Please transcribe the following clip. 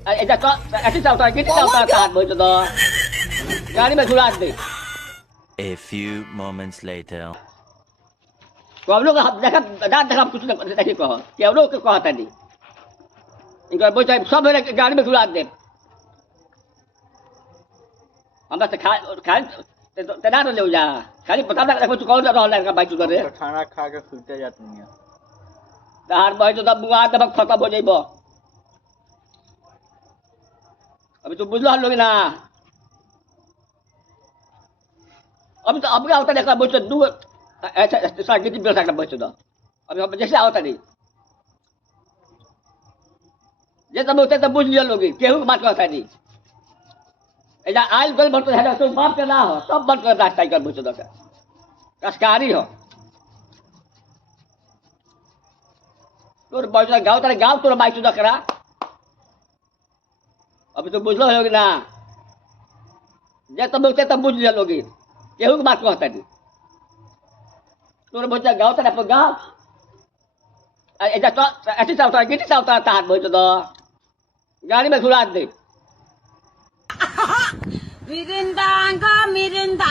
এটা এটি চাও তার কেটে চাও তার হাত বইতো তো গাড়ি में छुड़ा दे A few moments later. तो हम लोग देखा रात देखा कुछ देखी कहो कि हम लोग के कहता नहीं इनका बोलता सब गाड़ी में छुड़ा दे हम बस खा तेरा तो ले जा खाली पता लगा कुछ कौन सा रहने का बाइक उधर है खाना खा के सुते जाती है तार बाइक तो तब बुआ तब खत्म हो जाइबो अभी तो बुझलो हम लोग ना अभी तो अब क्या होता देखा बोल दू ऐसा साइड की बिल सकता बोल दो अभी हम जैसे होता नहीं ये तब होते तब बुझ लिया लोग केहू बात कहता नहीं ऐसा आयल कल बढ़ते है तो बाप के ना हो सब बंद कर रास्ता कर बोल दो कसकारी हो तोर बाइक गाँव तोर बाइक सुधा करा अभी तो बुझलो होगी ना जे तब होते तब बुझ लिया लोग केहू की बात कहता नहीं तोर बच्चा गाँव तरफ गाँव ऐसा ऐसी चावता गिटी चावता हाथ बोल दो गाड़ी में छुड़ा दे मिरिंदा